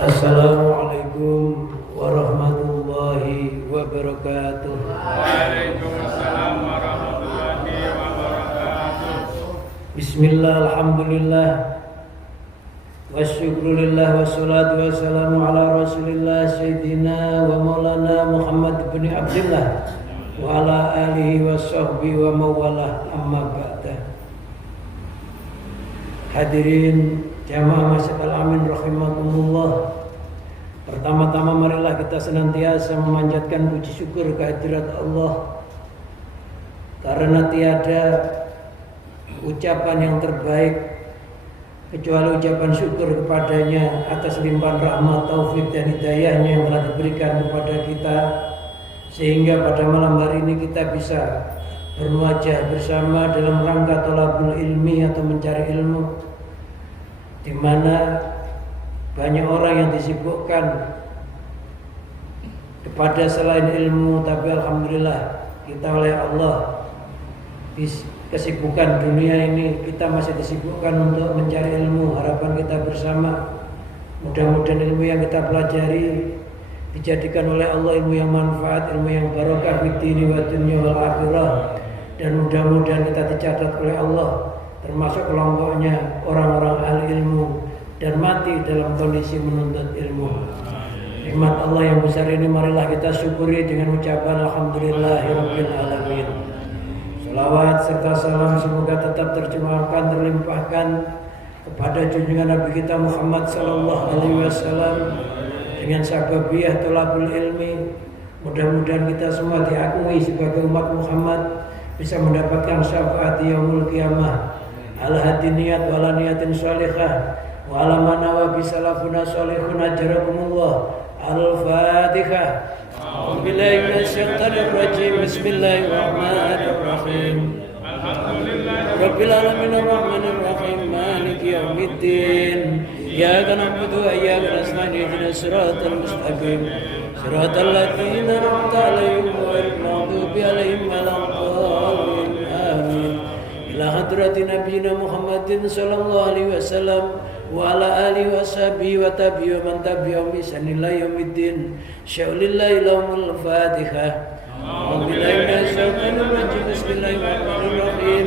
Assalamualaikum warahmatullahi wabarakatuh. Waalaikumsalam warahmatullahi wabarakatuh. Bismillah, alhamdulillah, wasyukrulillah, wassalatu wassalamu ala rasulillah Sayyidina wa maulana Muhammad bin Abdillah wa ala alihi wa sahbihi wa mawalah, amma ba'da. Hadirin jamaah Masjid Al-Amin rahimakumullah. Pertama-tama marilah kita senantiasa memanjatkan puji syukur kehadirat Allah, karena tiada ucapan yang terbaik kecuali ucapan syukur kepadanya atas limpahan rahmat, taufik dan hidayahnya yang telah diberikan kepada kita, sehingga pada malam hari ini kita bisa bermuajah bersama dalam rangka thalabul ilmi atau mencari ilmu, di mana banyak orang yang disibukkan kepada selain ilmu, tapi alhamdulillah kita oleh Allah di kesibukan dunia ini kita masih disibukkan untuk mencari ilmu. Harapan kita bersama, mudah-mudahan ilmu yang kita pelajari dijadikan oleh Allah ilmu yang manfaat, ilmu yang barokah fid dini wa dunya wal akhirah, dan mudah-mudahan kita dicatat oleh Allah termasuk kelompoknya orang-orang ahli ilmu dan mati dalam kondisi menuntut ilmu. Nikmat Allah yang besar ini marilah kita syukuri dengan ucapan alhamdulillahirabbil alamin. Salawat serta salam semoga tetap tercurahkan, terlimpahkan kepada junjungan Nabi kita Muhammad sallallahu alaihi wasallam dengan sababiyah thalabul ilmi. Mudah-mudahan kita semua diakui sebagai umat Muhammad bisa mendapatkan syafaat yaumul qiyamah ala hadi niyat wala niyatin salihah wa ala manawa bisalafuna salihun ajrakumullah. Al-Fatihah. A'udzubillahi minasyaitonir rajim. Bismillahirrahmanirrahim. Rabbil alamin arrahmanir rahim maliki yaumiddin. Iyyaka na'budu wa iyyaka nasta'in ihdinas siratal mustaqim. Siratal ladzina an'amta 'alaihim ghairil maghdubi 'alaihim waladdallin. Amin. Ila hadratin nabiyina Muhammadin sallallahu alaihi wasallam wa ala alihi wa sahbihi wa tabi'u man tabi'ahum bi ihsan ila yaumiddin. Syaulillahi lahumul Fatihah. A'udzubillahi minasyaitonir rajim. Bismillahirrahmanirrahim.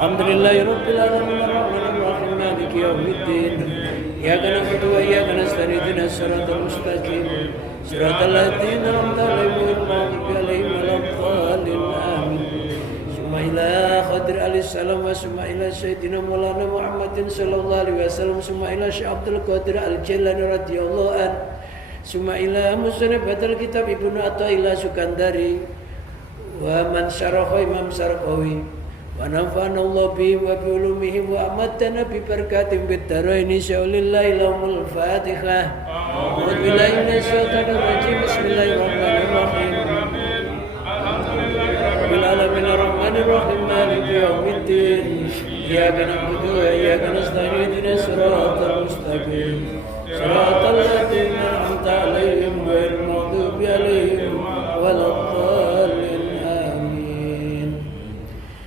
Alhamdulillahirabbil alamin arrahmanir rahim maliki yaumiddin. Iyyaka na'budu wa iyyaka nasta'in ihdinas siratal mustaqim. Siratal ladzina an'amta 'alaihim ghairil maghdubi 'alaihim waladdallin. Amin. Ila Khadir alaihissalam wa summa ila Sayyidina Maulana Muhammadin sallallahu alaihi wasallam, summa ila Syekh Abdul Qadir Al-Jilani radhiyallahu an, summa ila musannif batal kitab Ibnu Athaillah Sukandari wa man syaraha Imam Sarqawi wa nafa'ana Allah bihim wa bi ulumihim wa amatana bi barakatim bid daraini. Syaulillahi lahumul Fatihah. A'udzu billahi minasyaitonir rajim. Bismillahirrahmanirrahim. Rabbil alamin arrahmanir rahim maliki yaumiddin. Iyyaka na'budu wa iyyaka nasta'in ihdinas siratal mustaqim. Siratal ladzina an'amta 'alaihim ghairil maghdubi 'alaihim waladdallin. Amin.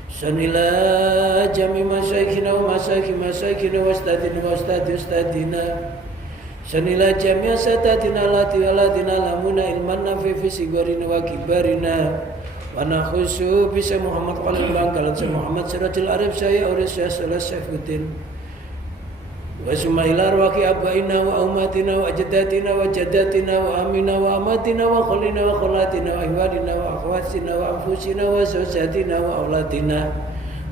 Sanila jami masyayikhina wa masyayikhina wa ustadina. Sanila jami asatatina latina lamuna ilman nafi fi sigwarina wa kibarina. Wa nakhusu bisa Muhammad Khalil Bangkalan sa Muhammad Siratul Arif saya Uris Syahsalah Syaifuddin wa summa ila arwaqi abaina wa ummatina wa ajdatina wa jaddatina wa amina wa amatina wa khalina wa khalatina wa ihwadina wa akhwatina wa anfusina wa zawjatina wa auladina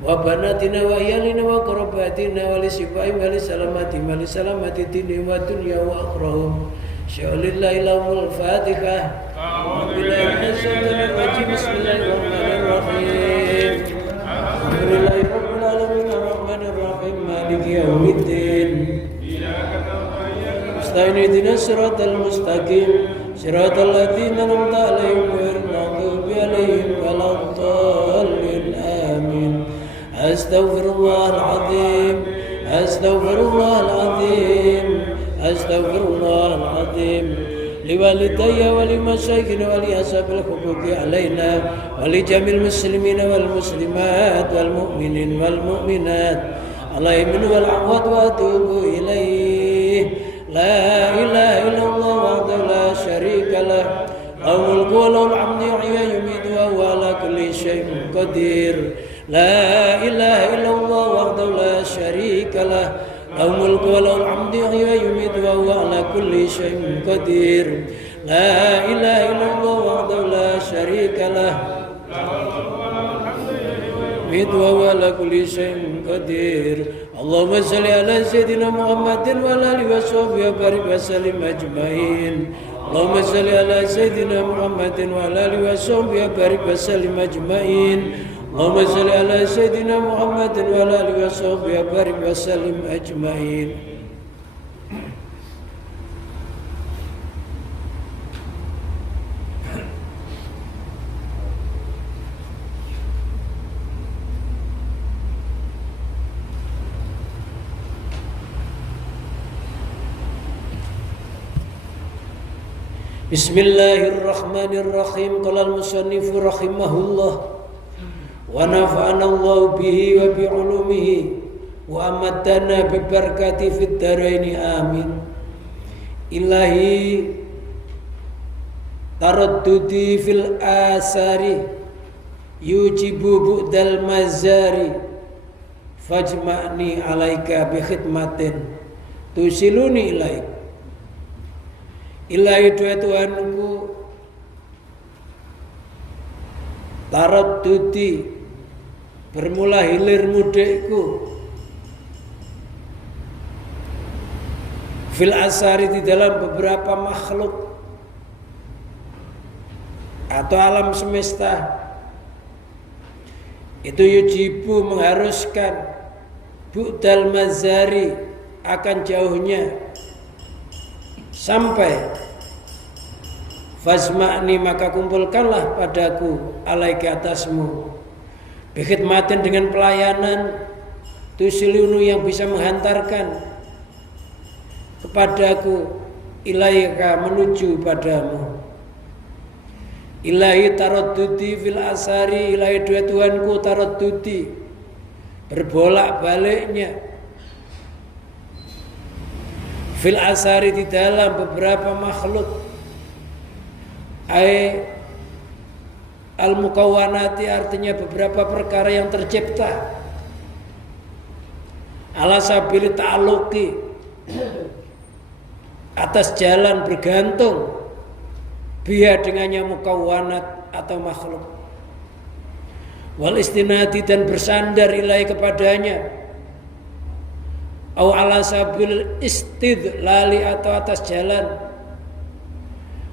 wa banatina wa iyalina wa qarabatina wa lisibaim wa lisalamati dini wa dunya wa akhrahum. Syaulillahi lahumul Fatihah. A'udzubillahi minasyaitonir rajim. Bismillahirrahmanirrahim. Alhamdulillahirabbil alamin arrahmanir rahim maliki yaumiddin. Nasta'in ihdinas siratal mustaqim. Siratal ladzina an'amta 'alaihim ghairil maghdubi 'alaihim waladdallin. Amin. Astaghfirullahal azim. Astaghfirullahal azim. Astaghfirullahal azim. لوالدي ولمشايخنا ولأصحاب الحقوق علينا ولجميع المسلمين والمسلمات والمؤمنين والمؤمنات عليهم والعفو وأتوب إليه. لا إله قدير لا إله إلا الله وحده لا شريك له له الملك وله الحمد يحيي ويميت وهو على كل شيء قدير لا إله إلا الله وحده لا شريك له وهو على كل شيء قدير اللهم صل على سيدنا محمد وعلى آله وصحبه وبارك وسلم أجمعين اللهم صل على سيدنا محمد وعلى آله وصحبه وبارك وسلم أجمعين اللهم صل على سيدنا محمد وعلى آله وصحبه وبارك وسلم أجمعين. Bismillahirrahmanirrahim. Qala al-musannif rahimahullah wa nafa'ana Allah bihi wa bi ulumihi wa amatana bi barakati fid dharain amin. Ilahi taraddudi fil asari yujibu bu'dal mazari fajma'ni alaika bi khidmatin tusiluni ilaik. Ilahi Tuhanku taraddudi bermula hilir mudikku fil asari di dalam beberapa makhluk atau alam semesta itu yujibu mengharuskan bu'dal mazari akan jauhnya sampai fasma'ni maka kumpulkanlah padaku alaiki atasmu bikhidmatin dengan pelayanan tusilunu yang bisa menghantarkan kepadaku ilaika menuju padamu. Ilahi taraddudi fil asari ilahi dua Tuhanku taraddudi berbolak baliknya fil asari di dalam beberapa makhluk al-mukawwanati artinya beberapa perkara yang tercipta ala sabili ta'alluqi atas jalan bergantung biha dengannya mukawwanat atau makhluk wal istinadi dan bersandar ilahi kepadanya au ala sabil istidlali atau atas jalan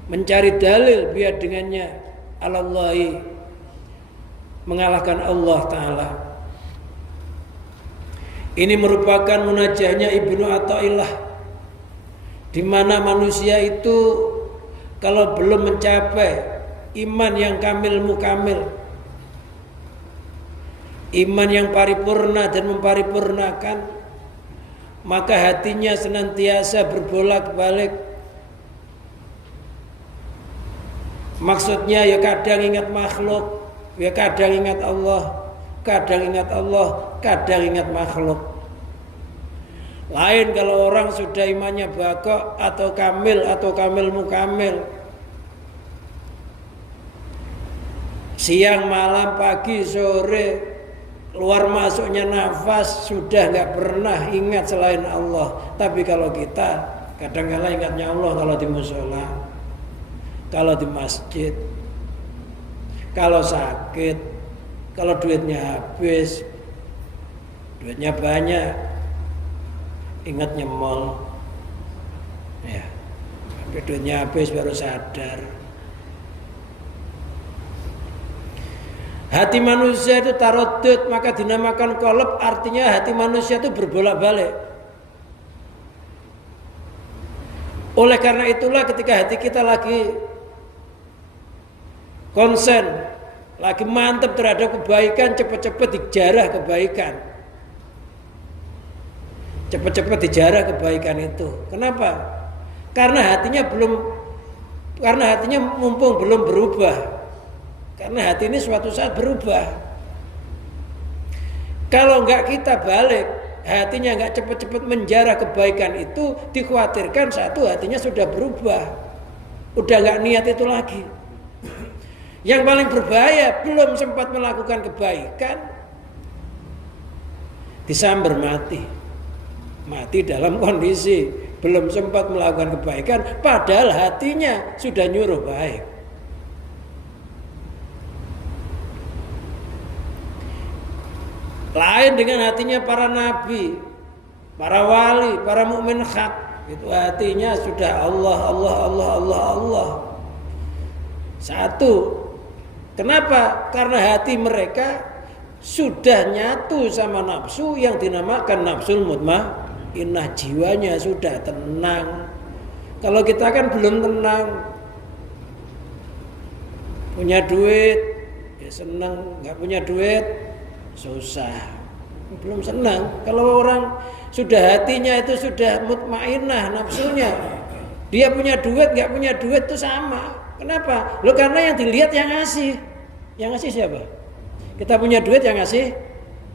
mencari dalil biar dengannya alallahi mengalahkan Allah Ta'ala. Ini merupakan munajahnya Ibnu Athaillah di mana manusia itu kalau belum mencapai iman yang kamil mukamil, iman yang paripurna dan memparipurnakan, maka hatinya senantiasa berbolak-balik. Maksudnya ya kadang ingat makhluk, ya kadang ingat Allah, kadang ingat Allah, kadang ingat makhluk. Lain kalau orang sudah imannya bakok atau kamil mukamil, siang malam pagi sore keluar masuknya nafas sudah nggak pernah ingat selain Allah. Tapi kalau kita kadang-kadang ingatnya Allah kalau di mushola, kalau di masjid, kalau sakit, kalau duitnya habis, duitnya banyak, ingatnya mall, ya, sampai duitnya habis baru sadar. Hati manusia itu taraddud, maka dinamakan qalb, artinya hati manusia itu berbolak-balik. Oleh karena itulah ketika hati kita lagi konsen, lagi mantap terhadap kebaikan, cepat-cepat dijarah kebaikan. Cepat-cepat dijarah kebaikan itu. Kenapa? Karena hatinya mumpung belum berubah. Karena hati ini suatu saat berubah. Kalau enggak kita balik, hatinya enggak cepat-cepat menjarah kebaikan itu, dikhawatirkan satu hatinya sudah berubah. Udah enggak niat itu lagi. Yang paling berbahaya, belum sempat melakukan kebaikan, disambar mati. Mati dalam kondisi belum sempat melakukan kebaikan, padahal hatinya sudah nyuruh baik. Lain dengan hatinya para nabi, para wali, para mukmin hak. Itu hatinya sudah Allah, Allah, Allah, Allah, Allah. Satu. Kenapa? Karena hati mereka sudah nyatu sama nafsu yang dinamakan nafsul mutmainnah. Jiwanya sudah tenang. Kalau kita kan belum tenang. Punya duit, ya senang. Nggak punya duit, susah. Belum senang. Kalau orang sudah hatinya itu sudah mutmainnah nafsunya, dia punya duit, nggak punya duit itu sama. Kenapa? Loh, karena yang dilihat yang ngasih. Yang ngasih siapa? Kita punya duit, yang ngasih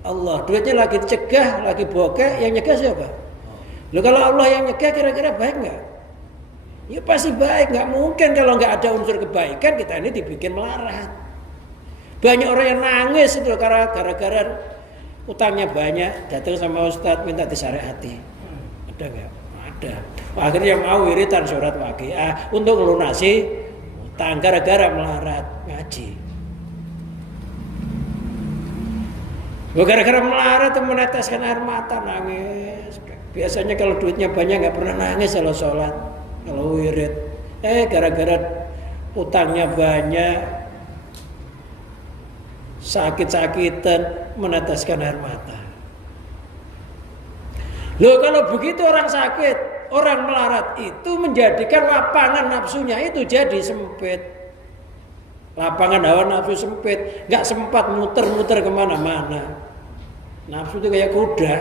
Allah. Duitnya lagi cegah, lagi bokeh, yang nyegah siapa? Loh, kalau Allah yang nyegah kira-kira baik nggak? Ya pasti baik. Nggak mungkin kalau nggak ada unsur kebaikan kita ini dibikin melarat. Banyak orang yang nangis itu gara-gara utangnya banyak, datang sama ustadz minta disyariati. Ada nggak? Ada. Akhirnya mau wiridan surat waqiah untuk melunasi utang gara-gara melarat ngaji. Gara-gara melarat itu meneteskan air mata, nangis. Biasanya kalau duitnya banyak nggak pernah nangis kalau sholat, kalau wirid. Gara-gara utangnya banyak, sakit-sakitan, meneteskan air mata. Loh, kalau begitu orang sakit, orang melarat itu menjadikan lapangan nafsunya itu jadi sempit. Lapangan hawa nafsu sempit, nggak sempat muter-muter kemana-mana. Nafsu itu kayak kuda.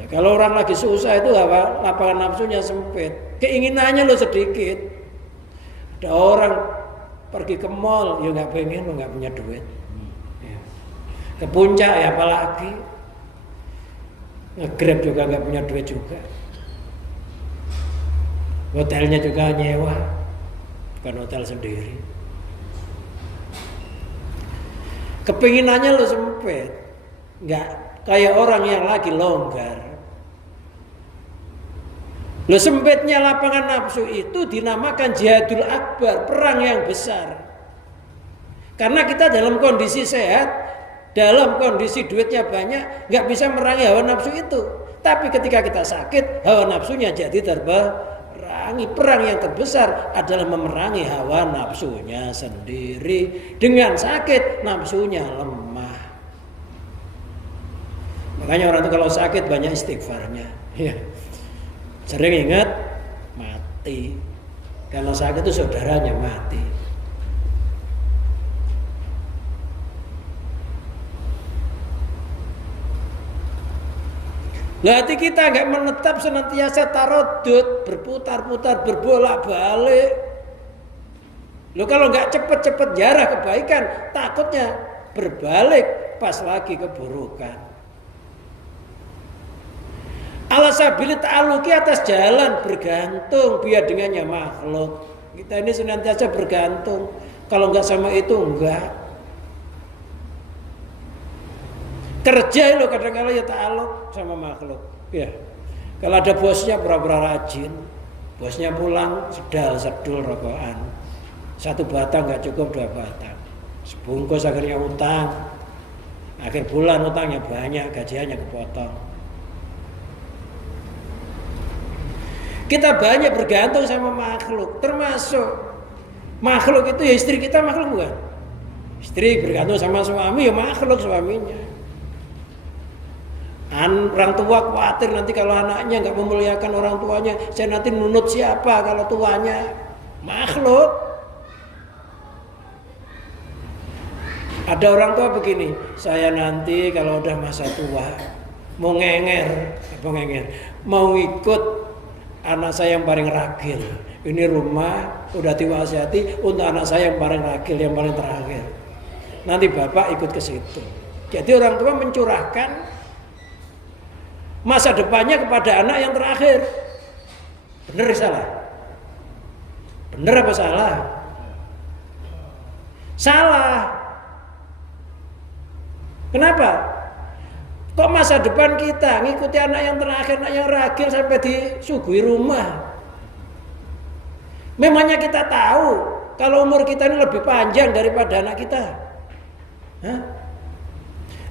Ya, kalau orang lagi susah itu apa? Lapangan nafsunya sempit, keinginannya lo sedikit. Ada orang pergi ke mall, ya nggak pengen, lo nggak punya duit. Ya. Ke puncak ya apalagi, nge-grab juga nggak punya duit juga. Hotelnya juga nyewa, bukan hotel sendiri. Kepinginannya lo sempit, nggak kayak orang yang lagi longgar. Lo sempitnya lapangan nafsu itu dinamakan jihadul akbar, perang yang besar. Karena kita dalam kondisi sehat, dalam kondisi duitnya banyak, nggak bisa merangi hawa nafsu itu. Tapi ketika kita sakit, hawa nafsunya jadi terperangi. Perang yang terbesar adalah memerangi hawa nafsunya sendiri. Dengan sakit, nafsunya lemah. Makanya orang itu kalau sakit banyak istighfarnya. Ya. Sering ingat mati. Kalau sakit itu saudaranya mati. Lah, hati kita nggak menetap, senantiasa tarodud, berputar-putar, berbolak-balik. Loh, kalau nggak cepet-cepet jarah kebaikan, takutnya berbalik pas lagi keburukan. Alasabili ta'aluki, atas jalan bergantung biar dengannya makhluk. Kita ini senantiasa bergantung. Kalau nggak sama itu enggak. Kerja lo kadang-kadang ya ta'aluk sama makhluk. Ya. Kalau ada bosnya pura-pura rajin, bosnya pulang sedul rokokan. 1 batang nggak cukup, 2 batang. Sebungkus akhirnya utang. Akhir bulan utangnya banyak, gajiannya kepotong. Kita banyak bergantung sama makhluk, termasuk makhluk itu ya istri kita makhluk bukan? Istri bergantung sama suami ya makhluk suaminya. Orang tua khawatir nanti kalau anaknya nggak memuliakan orang tuanya, saya nanti nunut siapa kalau tuanya? Makhluk. Ada orang tua begini, saya nanti kalau udah masa tua mau mau ikut anak saya yang paling ragil. Ini rumah udah diwasiati untuk anak saya yang paling ragil, yang paling terakhir. Nanti bapak ikut ke situ. Jadi orang tua mencurahkan masa depannya kepada anak yang terakhir. Benar salah? Benar apa salah? Salah. Kenapa? Kok masa depan kita ngikuti anak yang terakhir, anak yang ragil sampai disuguhi rumah? Memangnya kita tahu kalau umur kita ini lebih panjang daripada anak kita? Hah?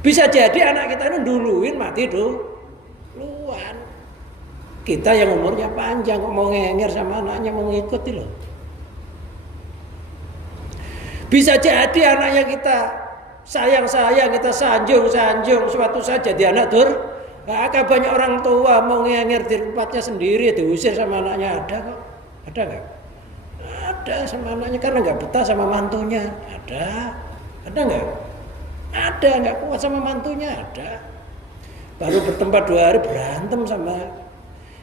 Bisa jadi anak kita ini duluin mati duluan. Kita yang umurnya panjang kok mau ngenger sama anaknya, mau ngikuti loh. Bisa jadi anaknya kita sayang-sayang, kita sanjung-sanjung, suatu saat jadi anak durhaka. Banyak orang tua mau ngenger di tempatnya sendiri, diusir sama anaknya. Ada kok? Ada nggak? Ada sama anaknya karena nggak betah sama mantunya. Ada nggak? Ada, nggak kuat sama mantunya. Ada. Baru bertempat 2 hari berantem sama.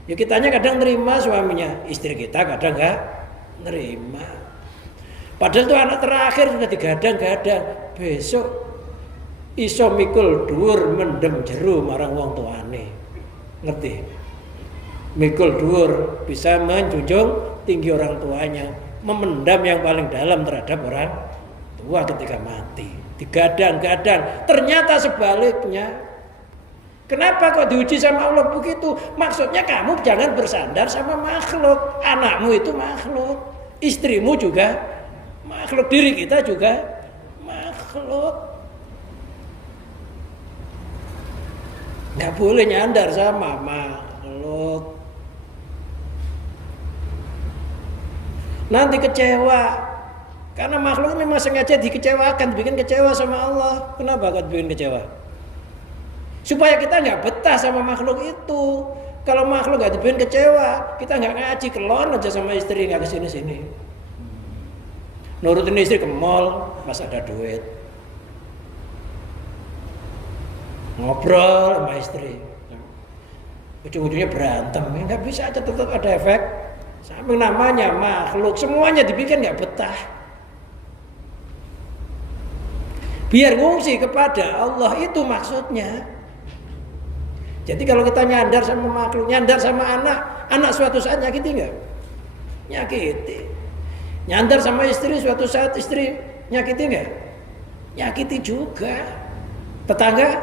Ya kitanya kadang nerima suaminya, istri kita kadang nggak nerima. Padahal itu anak terakhir sudah digadang-gadang. Besok iso mikul dhuwur mendem jeru marang wong tuane. Ngerti? Mikul dhuwur bisa menjunjung tinggi orang tuanya, memendam yang paling dalam terhadap orang tua ketika mati. Digadang-gadang, ternyata sebaliknya. Kenapa kok diuji sama Allah begitu? Maksudnya kamu jangan bersandar sama makhluk. Anakmu itu makhluk, istrimu juga makhluk, diri kita juga makhluk. Nggak boleh nyandar sama makhluk. Nanti kecewa. Karena makhluk memang sengaja dikecewakan, dibikin kecewa sama Allah. Kenapa kok dibikin kecewa? Supaya kita nggak betah sama makhluk itu. Kalau makhluk nggak dibikin kecewa, kita nggak ngaji, kelon aja sama istri, nggak kesini-sini. Nurutin istri ke mall pas ada duit, ngobrol sama istri, ujung-ujungnya berantem. Nggak bisa aja, tetap ada efek. Sampai namanya makhluk, semuanya dibikin nggak betah. Biar ngungsi kepada Allah, itu maksudnya. Jadi kalau kita nyandar sama makhluk, nyandar sama anak suatu saat nyakiti nggak? Nyakiti. Nyandar sama istri, suatu saat istri nyakiti nggak? Nyakiti juga. Tetangga,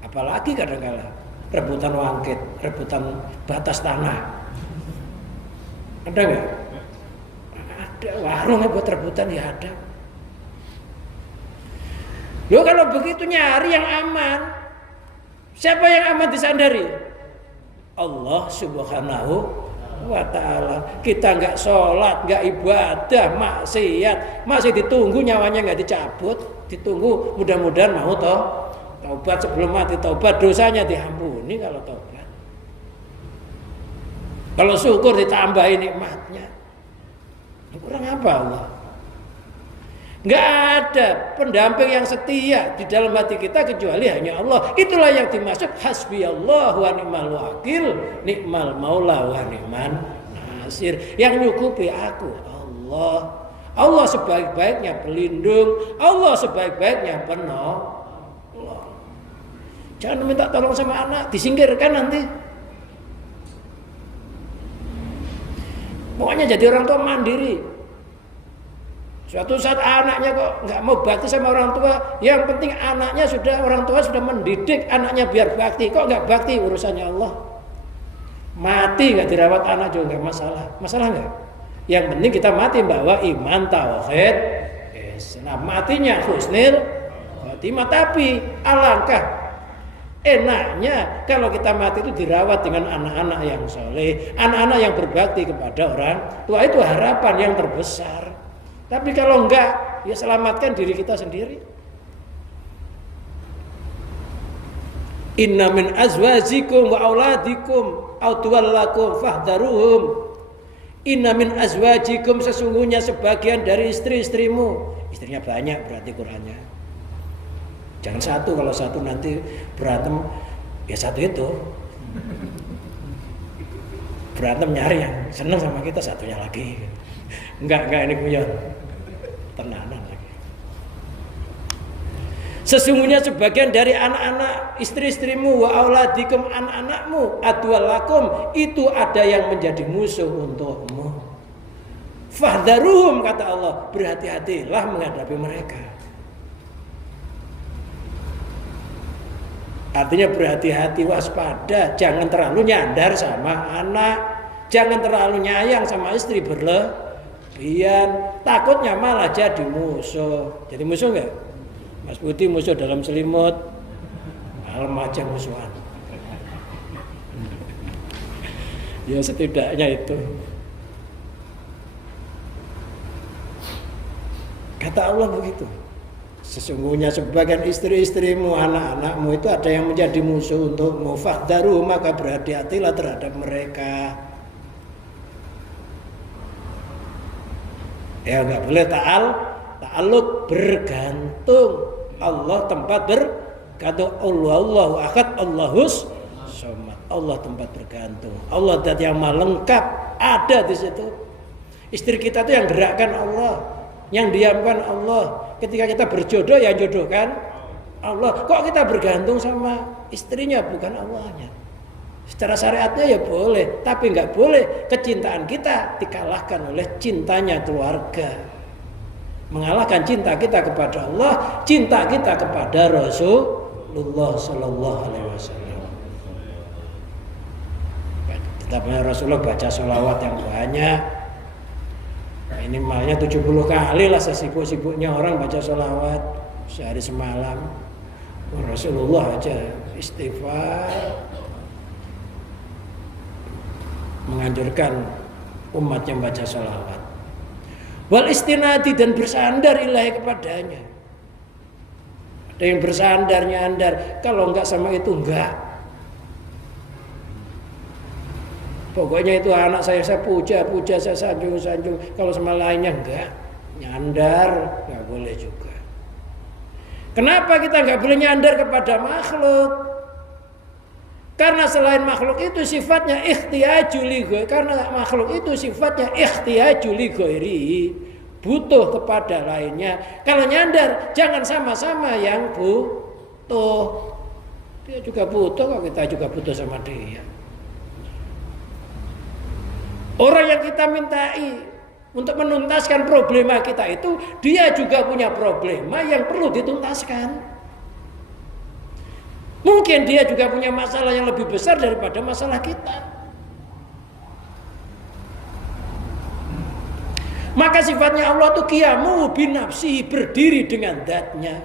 apalagi kadang-kala rebutan wangkit, rebutan batas tanah. Ada nggak? Ada. Warungnya buat rebutan ya ada. Loh kalau begitu nyari yang aman. Siapa yang aman disandari? Allah Subhanahu wa ta'ala. Kita nggak sholat, nggak ibadah, maksiat, masih ditunggu nyawanya nggak dicabut, ditunggu mudah-mudahan mau taubat sebelum mati, taubat dosanya diampuni kalau taubat. Kalau syukur ditambahin nikmatnya. Kurang apa Allah? Nggak ada pendamping yang setia di dalam hati kita kecuali hanya Allah. Itulah yang dimaksud hasbiyallah wa ni'mal wakil, ni'mal maula wa ni'man nasir. Yang nyukupi aku Allah. Allah sebaik-baiknya pelindung, Allah sebaik-baiknya penolong. Jangan minta tolong sama anak, disingkirkan nanti. Pokoknya jadi orang tua mandiri. Suatu saat anaknya kok nggak mau bakti sama orang tua, yang penting anaknya orang tua sudah mendidik anaknya biar bakti. Kok nggak bakti, urusannya Allah. Mati nggak dirawat anak juga nggak masalah. Masalah nggak? Yang penting kita mati bawa iman tauhid Islam. Matinya husnul khotimah. Tapi alangkah enaknya kalau kita mati itu dirawat dengan anak-anak yang soleh, anak-anak yang berbakti kepada orang tua. Itu harapan yang terbesar. Tapi kalau enggak, ya selamatkan diri kita sendiri. Inna min azwajikum wa auladikum autwallakum fahdaruhum. Inna min azwajikum, sesungguhnya sebagian dari istri-istrimu. Istrinya banyak berarti Qur'annya. Jangan satu, kalau satu nanti berantem, ya satu itu. Berantem nyari yang senang sama kita, satunya lagi. Enggak ini guyon. Tenanan lagi. Sesungguhnya sebagian dari anak-anak istri-istrimu wa auladikum, anak-anakmu adwallakum, itu ada yang menjadi musuh untukmu. Fahdharuhum, kata Allah, berhati-hatilah menghadapi mereka. Artinya berhati-hati, waspada, jangan terlalu nyandar sama anak, jangan terlalu nyayang sama istri berlebihan, takutnya malah jadi musuh. Jadi musuh enggak? Mas Budi musuh dalam selimut, malam aja musuhan. Ya setidaknya itu. Kata Allah begitu. Sesungguhnya sebagian istri-istrimu, anak-anakmu itu ada yang menjadi musuh untukmu. Fahdharu, maka berhati-hatilah terhadap mereka. Ya enggak boleh ta'alluq, bergantung. Allah tempat bergantung. Allahu ahad, Allahus somad. Allah tempat bergantung. Allah zat yang maha lengkap ada di situ. Istri kita itu yang gerakkan Allah, yang diamkan Allah. Ketika kita berjodoh, yang jodohkan Allah. Kok kita bergantung sama istrinya, bukan Allahnya? Secara syariatnya ya boleh, tapi nggak boleh kecintaan kita dikalahkan oleh cintanya keluarga. Mengalahkan cinta kita kepada Allah, cinta kita kepada Rasulullah Sallallahu Alaihi Wasallam. Kita punya Rasulullah, baca sholawat yang banyak. Minimalnya 70 kali lah, sesibuk-sibuknya orang baca sholawat sehari semalam. Rasulullah aja istighfar, menganjurkan umatnya baca sholawat. Wal istinadi, dan bersandar ilahi kepadanya. Ada yang bersandar, nyandar, kalau enggak sama itu enggak. Pokoknya itu anak saya puja, saya sanjung. Kalau sama lainnya enggak, nyandar, enggak boleh juga. Kenapa kita enggak boleh nyandar kepada makhluk? Karena selain makhluk itu sifatnya ikhtiyaju li ghairi, karena makhluk itu sifatnya ikhtiyaju li ghairi, butuh kepada lainnya. Kalau nyandar, jangan sama-sama yang butuh. Dia juga butuh, kok kita juga butuh sama dia. Orang yang kita mintai untuk menuntaskan problema kita itu, dia juga punya problema yang perlu dituntaskan. Mungkin dia juga punya masalah yang lebih besar daripada masalah kita. Maka sifatnya Allah itu qiyamu binafsihi, berdiri dengan dzatnya.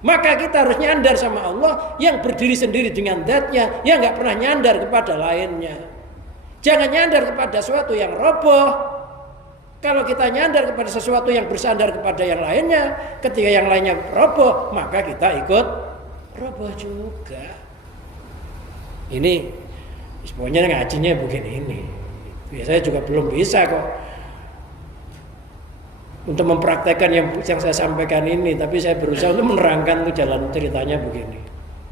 Maka kita harus nyandar sama Allah yang berdiri sendiri dengan dzatnya, yang nggak pernah nyandar kepada lainnya. Jangan nyandar kepada sesuatu yang roboh. Kalau kita nyandar kepada sesuatu yang bersandar kepada yang lainnya, ketika yang lainnya roboh, maka kita ikut roboh juga. Ini semuanya ngajinya begini ini. Saya juga belum bisa kok untuk mempraktekkan yang saya sampaikan ini, tapi saya berusaha untuk menerangkan jalan ceritanya begini.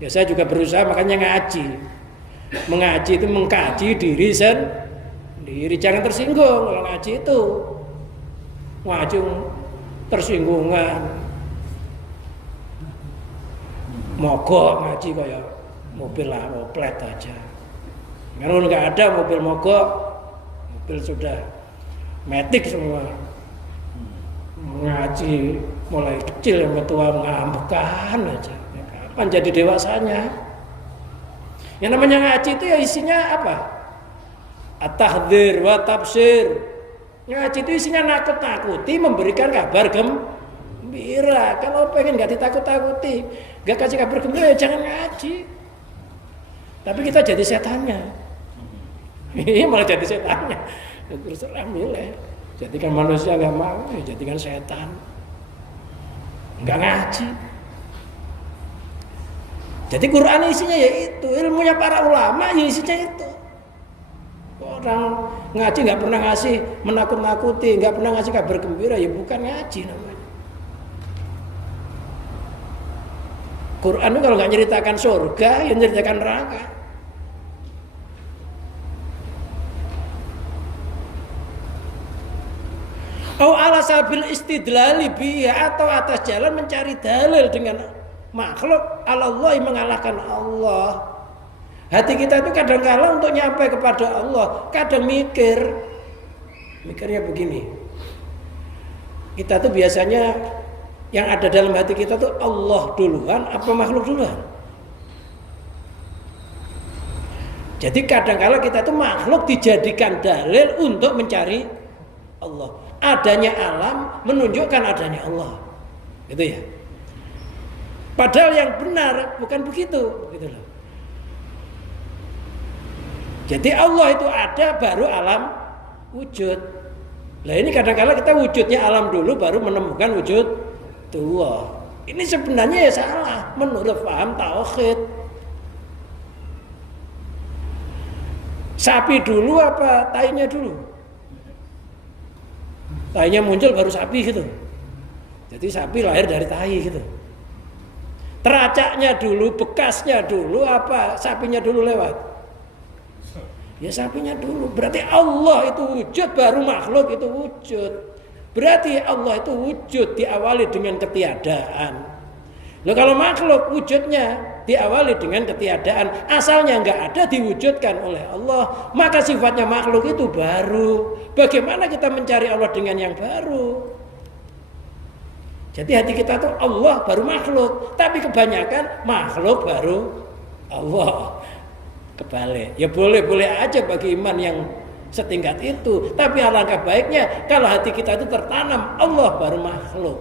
Ya saya juga berusaha, makanya ngaji. Mengaji itu mengkaji diri sendiri, jangan tersinggung kalau ngaji itu. Ngaji tersinggungan, mogok ngaji kayak mobil oplet aja. Kalau nggak ada mobil mogok, mobil sudah metik semua. Ngaji mulai kecil sampai tua mengambekan aja. Kapan jadi dewasanya? Yang namanya ngaji itu ya isinya apa? At-tahdhir wa tafsir. Ngaji itu isinya nakut-nakuti, memberikan kabar gembira. Kalau pengen nggak ditakut-takuti, nggak kasih kabar gembira, ya jangan ngaji. Tapi kita jadi setannya. Ini malah jadi setannya. Terserah milih. Jadikan manusia nggak mau, ya jadikan setan. Nggak ngaji. Jadi Quran isinya ya itu, ilmunya para ulama ya isinya itu. Orang ngaji nggak pernah ngasih menakut-nakuti, nggak pernah ngasih kabar gembira, ya bukan ngaji namanya. Quran itu kalau nggak nyeritakan surga, ya nyeritakan neraka. Oh ala sabil istidlali biha, atau atas jalan mencari dalil dengan makhluk Allah mengalahkan Allah. Hati kita itu kadang kala untuk nyampe kepada Allah, kadang mikir Mikirnya begini. Kita tuh biasanya yang ada dalam hati kita tuh Allah duluan apa makhluk duluan? Jadi kadang-kala kita tuh makhluk dijadikan dalil untuk mencari Allah. Adanya alam menunjukkan adanya Allah. Gitu ya. Padahal yang benar bukan begitu, gitu loh. Jadi Allah itu ada baru alam wujud. Nah ini kadang-kala kita wujudnya alam dulu baru menemukan wujud Allah. Ini sebenarnya ya salah menurut paham tauhid. Sapi dulu apa tainya dulu? Tainya muncul baru sapi gitu. Jadi sapi lahir dari tai gitu. Teracaknya dulu, bekasnya dulu apa sapinya dulu lewat? Ya sapinya dulu. Berarti Allah itu wujud baru makhluk itu wujud. Berarti Allah itu wujud diawali dengan ketiadaan. Loh kalau makhluk wujudnya diawali dengan ketiadaan, asalnya nggak ada diwujudkan oleh Allah, maka sifatnya makhluk itu baru. Bagaimana kita mencari Allah dengan yang baru? Jadi hati kita tuh Allah baru makhluk, tapi kebanyakan makhluk baru Allah. Kebalik. Ya boleh-boleh aja bagi iman yang setingkat itu, tapi alangkah baiknya kalau hati kita itu tertanam Allah baru makhluk.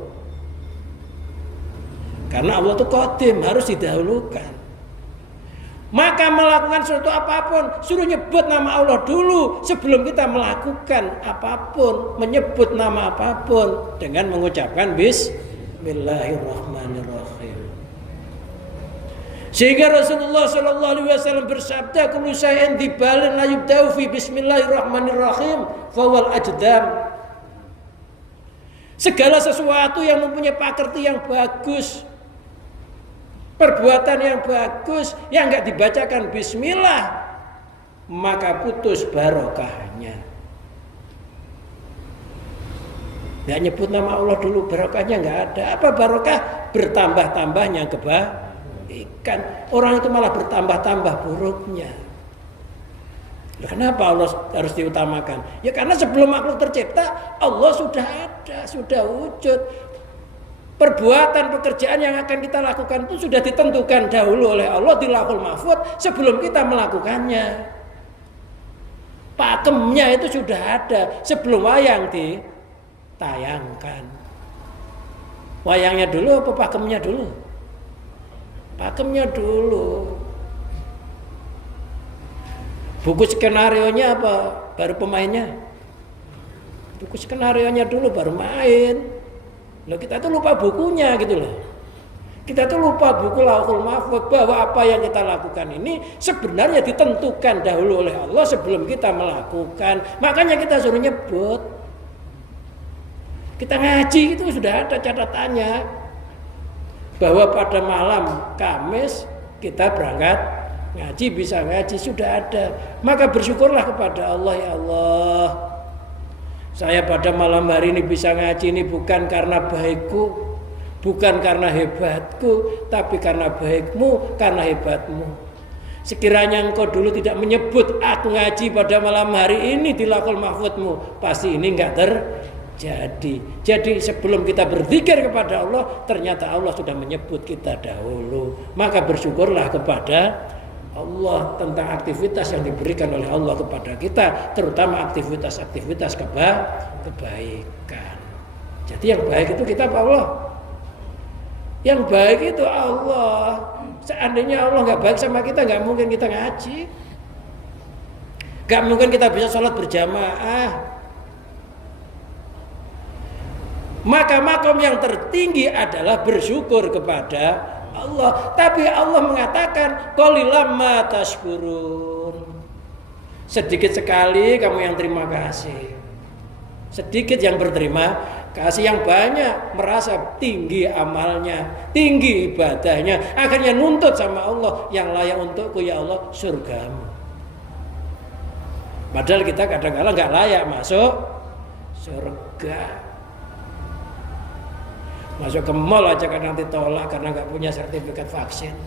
Karena Allah itu qadim, harus didahulukan. Maka melakukan sesuatu apapun suruh nyebut nama Allah dulu sebelum kita melakukan apapun, menyebut nama apapun dengan mengucapkan Bismillahirrahmanirrahim. Sehingga Rasulullah SAW bersabda, "Kullu syai'in dibalin la yubda'u fi Bismillahirrahmanirrahim fawal ajdam." Segala sesuatu yang mempunyai pakerti yang bagus, perbuatan yang bagus, yang enggak dibacakan bismillah, maka putus barokahnya. Enggak nyebut nama Allah dulu, barokahnya enggak ada. Apa barokah? Bertambah-tambahnya kebaikan. Orang itu malah bertambah-tambah buruknya. Kenapa Allah harus diutamakan? Ya karena sebelum makhluk tercipta Allah sudah ada, sudah wujud. Perbuatan pekerjaan yang akan kita lakukan itu sudah ditentukan dahulu oleh Allah di Lauhul Mahfuz sebelum kita melakukannya. Pakemnya itu sudah ada sebelum wayang ditayangkan. Wayangnya dulu apa pakemnya dulu? Pakemnya dulu. Buku skenarionya apa? Baru pemainnya. Buku skenarionya dulu baru main. Loh kita tuh lupa bukunya gitu loh. Kita tuh lupa buku Lauhul Mahfuz bahwa apa yang kita lakukan ini sebenarnya ditentukan dahulu oleh Allah sebelum kita melakukan. Makanya kita suruh nyebut. Kita ngaji itu sudah ada catatannya. Bahwa pada malam Kamis kita berangkat ngaji, bisa ngaji, sudah ada. Maka bersyukurlah kepada Allah, ya Allah, saya pada malam hari ini bisa ngaji ini bukan karena baikku, bukan karena hebatku, tapi karena baikmu, karena hebatmu. Sekiranya engkau dulu tidak menyebut aku ngaji pada malam hari ini di Lauhul Mahfuzmu, pasti ini enggak terjadi. Jadi sebelum kita berzikir kepada Allah, ternyata Allah sudah menyebut kita dahulu. Maka bersyukurlah kepada Allah tentang aktivitas yang diberikan oleh Allah kepada kita, terutama aktivitas-aktivitas kebaikan. Jadi yang baik itu kita Allah. Yang baik itu Allah. Seandainya Allah nggak baik sama kita, nggak mungkin kita ngaji, nggak mungkin kita bisa sholat berjamaah. Maka makom yang tertinggi adalah bersyukur kepada Allah. Tapi Allah mengatakan qalilan ma tashkurun. Sedikit sekali kamu yang terima kasih. Sedikit yang berterima kasih, yang banyak merasa tinggi amalnya, tinggi ibadahnya, akhirnya nuntut sama Allah yang layak untukku ya Allah surgamu. Padahal kita kadang-kadang nggak layak masuk surga. Masuk ke mall aja kadang ditolak karena nggak punya sertifikat vaksin.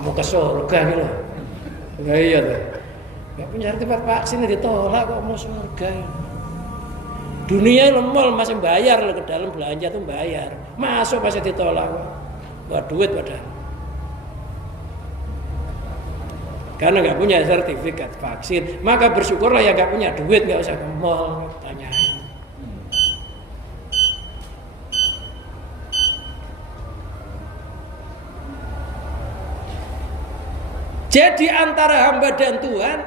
Mau ke surga gitu. Nggak iya tuh. Nggak punya sertifikat vaksin ditolak kok mau surga. Dunia lemol masih bayar loh, ke dalam belanja tuh bayar. Masuk masih ditolak. Wah, duit padahal. Karena nggak punya sertifikat vaksin, maka bersyukurlah ya nggak punya duit, nggak usah ke mall tanya. Jadi antara hamba dan Tuhan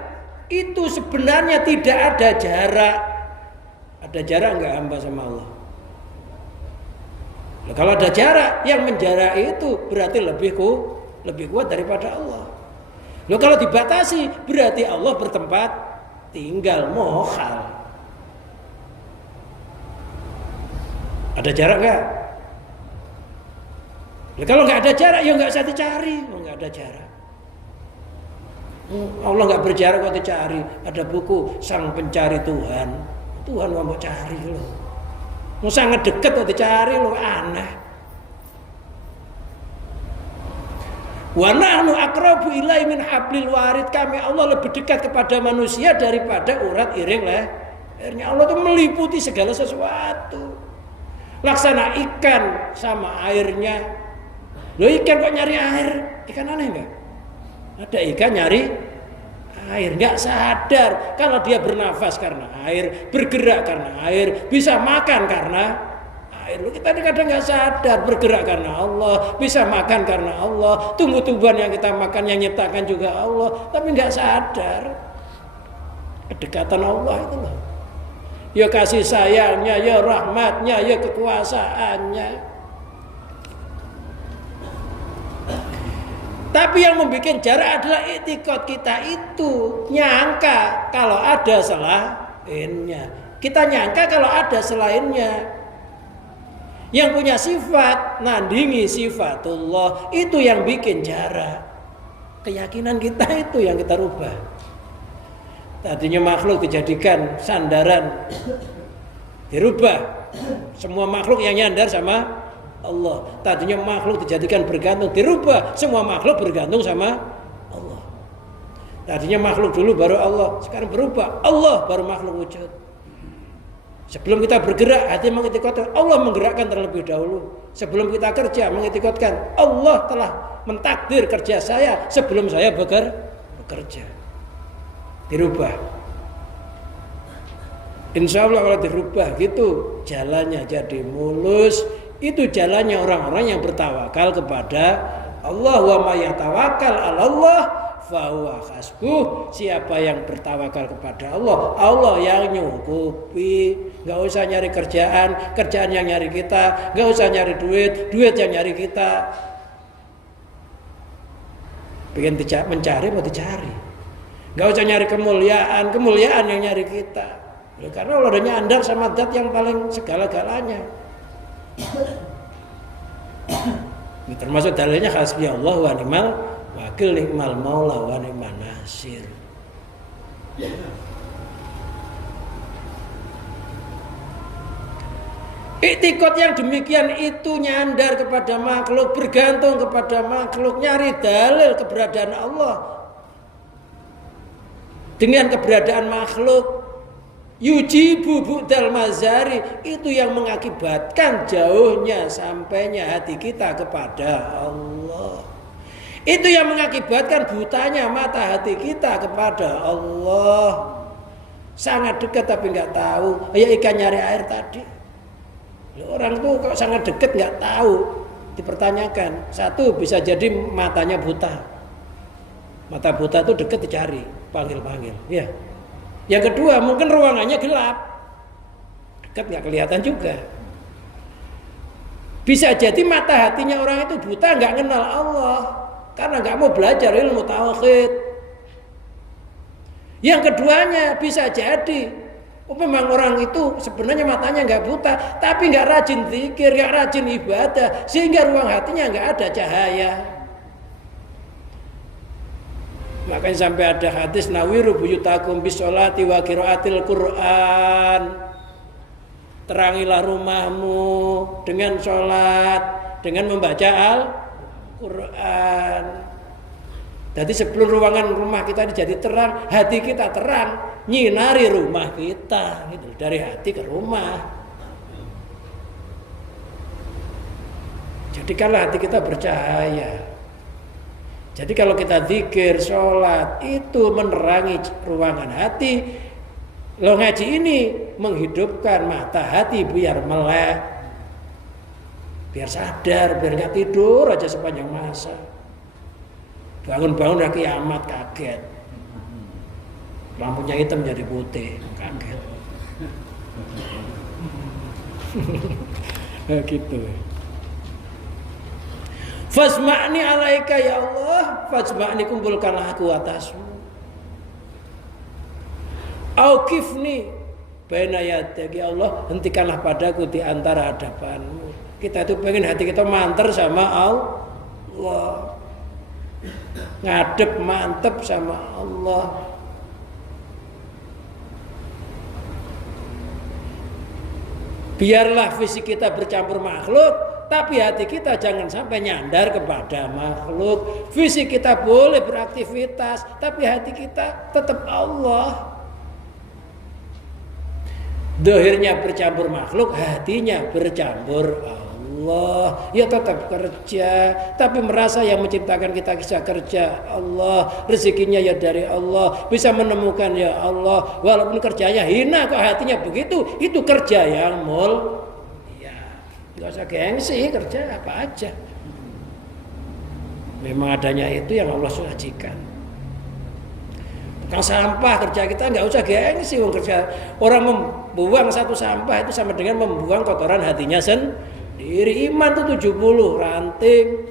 itu sebenarnya tidak ada jarak. Ada jarak nggak hamba sama Allah? Nah, kalau ada jarak, yang menjarak itu berarti lebih kuat daripada Allah. Loh, kalau dibatasi berarti Allah bertempat tinggal, mohal. Ada jarak nggak? Loh, kalau nggak ada jarak ya nggak usah dicari, nggak ada jarak. Allah nggak berjarak kok dicari. Ada buku Sang Pencari Tuhan. Tuhan mau cari loh. Mau sangat dekat kok dicari loh, aneh. Wa nahnu aqrabu ilaihi min hablil warid. Kami Allah lebih dekat kepada manusia daripada urat iring lehernya. Allah itu meliputi segala sesuatu. Laksana ikan sama airnya. Loh, ikan kok nyari air? Ikan aneh enggak? Ada ikan nyari air, nggak sadar kalau dia bernafas karena air, bergerak karena air, bisa makan karena air. Kita kadang nggak sadar, bergerak karena Allah, bisa makan karena Allah, tumbuh-tumbuhan yang kita makan yang nyiptakan juga Allah, tapi nggak sadar kedekatan Allah itu loh. Ya kasih sayangnya, ya rahmatnya, ya kekuasaannya. Tapi yang membuat jarak adalah i'tikad kita itu nyangka kalau ada selainnya. Kita nyangka kalau ada selainnya. Yang punya sifat nandingi sifatullah, itu yang bikin jarak. Keyakinan kita itu yang kita rubah. Tadinya makhluk dijadikan sandaran, dirubah. Semua makhluk yang nyandar sama Allah. Tadinya makhluk dijadikan bergantung, dirubah. Semua makhluk bergantung sama Allah. Tadinya makhluk dulu baru Allah, sekarang berubah. Allah baru makhluk wujud. Sebelum kita bergerak, hati mengitikadkan Allah menggerakkan terlebih dahulu. Sebelum kita kerja, mengitikadkan Allah telah mentakdir kerja saya sebelum saya bekerja. Dirubah. Insya Allah kalau dirubah gitu, jalannya jadi mulus. Itu jalannya orang-orang yang bertawakal kepada Allah. Wa may yatawakkal 'alallah fa huwa hasbuh. Siapa yang bertawakal kepada Allah, Allah yang nyukupi. Enggak usah nyari kerjaan yang nyari kita, enggak usah nyari duit yang nyari kita. Pengen mencari mau dicari. Enggak usah nyari kemuliaan yang nyari kita. Ya, karena Allah udah nyandar sama zat yang paling segala-galanya. Ini termasuk dalilnya hasbi Allah wa ni'mal wakil, ni'mal maula wa ni'man nasir. Iktikad yang demikian itu nyandar kepada makhluk, bergantung kepada makhluk, nyari dalil keberadaan Allah dengan keberadaan makhluk. Yujibu bu'dal mazari, itu yang mengakibatkan jauhnya sampainya hati kita kepada Allah. Itu yang mengakibatkan butanya mata hati kita kepada Allah. Sangat dekat tapi nggak tahu. Ya ikan nyari air tadi. Orang tuh kok sangat dekat nggak tahu. Dipertanyakan. Satu, bisa jadi matanya buta. Mata buta tuh dekat dicari, panggil-panggil. Ya. Yang kedua, mungkin ruangannya gelap, dekat nggak kelihatan juga. Bisa jadi mata hatinya orang itu buta, nggak kenal Allah, karena nggak mau belajar ilmu tauhid. Yang keduanya bisa jadi, memang orang itu sebenarnya matanya nggak buta, tapi nggak rajin zikir, nggak rajin ibadah, sehingga ruang hatinya nggak ada cahaya. Makanya sampai ada hadis nawiru buyutakum bisolati wa qiraatil Quran. Terangilah rumahmu dengan sholat, dengan membaca Al-Quran. Jadi sebelum ruangan rumah kita jadi terang, hati kita terang, nyinari rumah kita gitu, dari hati ke rumah. Jadi kalau hati kita bercahaya, jadi kalau kita zikir, sholat itu menerangi ruangan hati. Lo ngaji ini menghidupkan mata hati biar melek, biar sadar, biar nggak tidur aja sepanjang masa. Bangun-bangun udah kiamat kaget, lampunya hitam jadi putih kaget. Gitu. Fasma'ni alaika ya Allah, fasma'ni kumpulkanlah aku atasmu. Auqifni baina yadak ya Allah, hentikanlah padaku di antara hadapanmu. Kita itu pengen hati kita manter sama Allah, ngadep mantep sama Allah. Biarlah fisik kita bercampur makhluk, tapi hati kita jangan sampai nyandar kepada makhluk. Fisik kita boleh beraktivitas, tapi hati kita tetap Allah. Dohirnya bercampur makhluk, hatinya bercampur Allah. Ya tetap kerja, tapi merasa yang menciptakan kita bisa kerja Allah, rezekinya ya dari Allah, bisa menemukan ya Allah. Walaupun kerjanya hina, kok hatinya begitu, itu kerja yang mulia. Gak usah gengsi, kerja apa aja. Memang adanya itu yang Allah sajikan. Tukang sampah kerja kita nggak usah gengsi, wong kerja orang membuang satu sampah itu sama dengan membuang kotoran hatinya sendiri. Iman itu 70 ranting.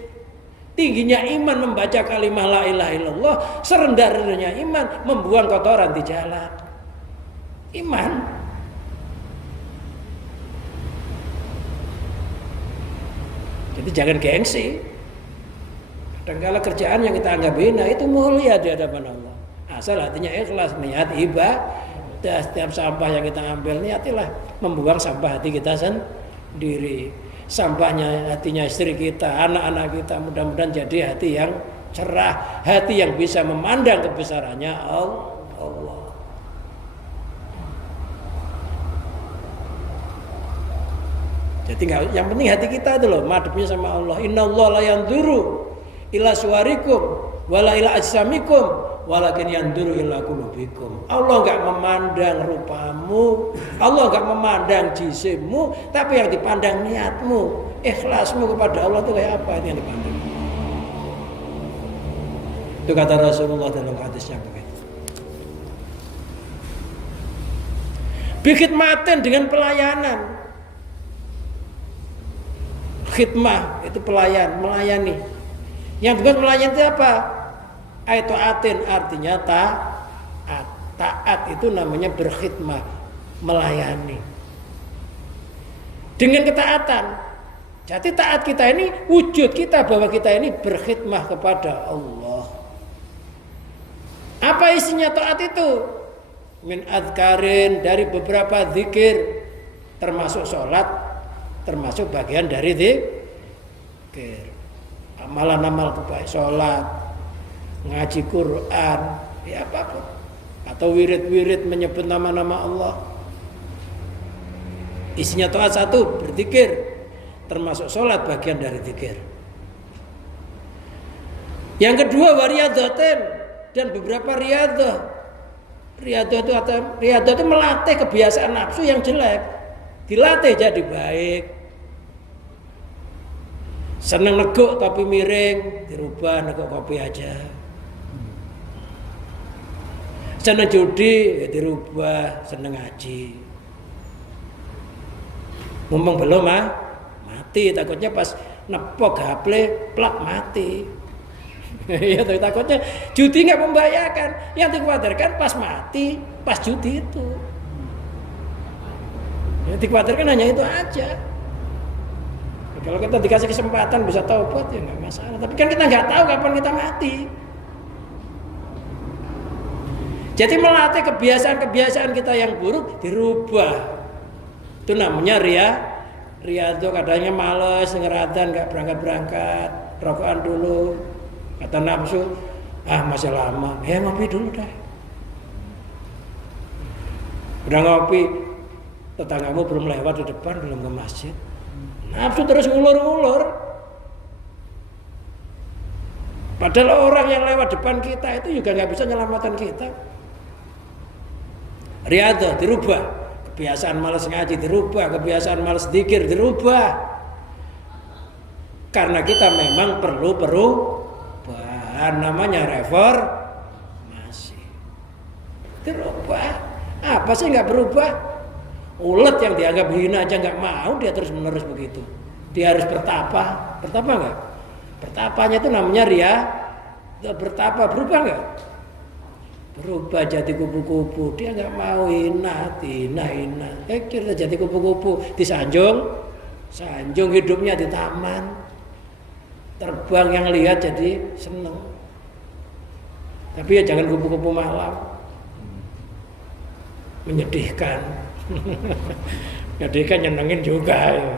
Tingginya iman membaca kalimah la ilaha illallah, serendah-rendahnya iman membuang kotoran di jalan. Iman. Jadi jangan gengsi. Kadang-kala kerjaan yang kita anggap hina itu mulia di hadapan Allah. Asal hatinya ikhlas, niat ibadah. Setiap sampah yang kita ambil, niatilah membuang sampah hati kita sendiri. Sampahnya hatinya istri kita, anak-anak kita, mudah-mudahan jadi hati yang cerah, hati yang bisa memandang kebesarannya Allah. Jadi yang penting hati kita itu loh, madepnya sama Allah. Innallaha la yanzuru ila suwarikum wala ila ajsamikum walakin yanzuru ila qulubikum. Allah enggak memandang rupamu, Allah enggak memandang jisimmu, tapi yang dipandang niatmu, ikhlasmu kepada Allah itu kayak apa yang dipandang. Itu kata Rasulullah dalam hadisnya begitu. Bikhidmatin dengan pelayanan. Khidmah itu pelayan, melayani. Yang bukan melayani itu apa? Aitaatin artinya taat. Taat itu namanya berkhidmah, melayani. Dengan ketaatan. Jadi taat kita ini wujud kita bahwa kita ini berkhidmah kepada Allah. Apa isinya taat itu? Min adzkarin, dari beberapa zikir, termasuk sholat, termasuk bagian dari zikir. Amalan-amal kebaikan, sholat, ngaji Quran, ya apapun, atau wirid-wirid menyebut nama-nama Allah. Isinya taat satu, berzikir, termasuk sholat bagian dari zikir. Yang kedua wariyadatin, dan beberapa riyadah. Riyadah itu melatih kebiasaan nafsu yang jelek, dilatih jadi baik. Seneng neguk tapi miring, dirubah neguk kopi aja. Seneng judi, ya dirubah seneng ngaji. Ngomong belum mati, takutnya pas nepok gaple plak mati. Ya takutnya judi nggak membahayakan, yang dikhawatirkan pas mati, pas judi itu. Yang dikhawatirkan hanya itu aja. Kalau kita dikasih kesempatan bisa taubat ya nggak masalah. Tapi kan kita nggak tahu kapan kita mati. Jadi melatih kebiasaan-kebiasaan kita yang buruk dirubah. Itu namanya ria itu kadangnya males, ngeratan, nggak berangkat, rokokan dulu. Kata nafsu, masih lama, ya ngopi dulu dah. Udah ngopi, tetanggamu belum lewat di depan, belum ke masjid. Nafsu terus ngulur-ngulur. Padahal orang yang lewat depan kita itu juga nggak bisa menyelamatkan kita. Riyadhah dirubah, kebiasaan malas ngaji dirubah, kebiasaan malas zikir dirubah. Karena kita memang perlu perubahan, namanya reformasi. Dirubah. Apa sih nggak berubah? Ulet yang dianggap hina aja nggak mau, dia terus menerus begitu. Dia harus bertapa, bertapa nggak? Bertapanya itu namanya ria. Bertapa berubah nggak? Berubah jadi kupu-kupu. Dia nggak mau hina. Kita jadi kupu-kupu, disanjung, sanjung hidupnya di taman. Terbang yang lihat jadi seneng. Tapi ya jangan kupu-kupu malam. Menyedihkan. Menyedihkan, nyenengin juga ya.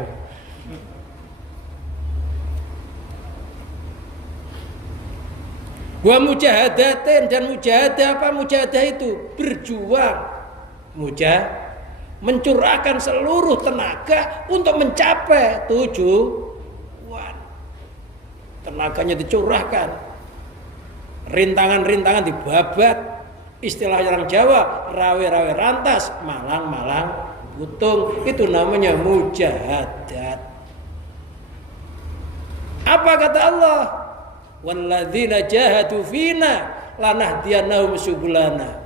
Wa mujahadatin, dan mujahadah apa? Mujahadah itu berjuang, mencurahkan seluruh tenaga untuk mencapai tujuan. Tenaganya dicurahkan, rintangan-rintangan dibabat. Istilah orang Jawa, rawe-rawe rantas, malang-malang butung. Itu namanya mujahadat. Apa kata Allah? Walladzina jahadu fina lanahdiyannahum subulana.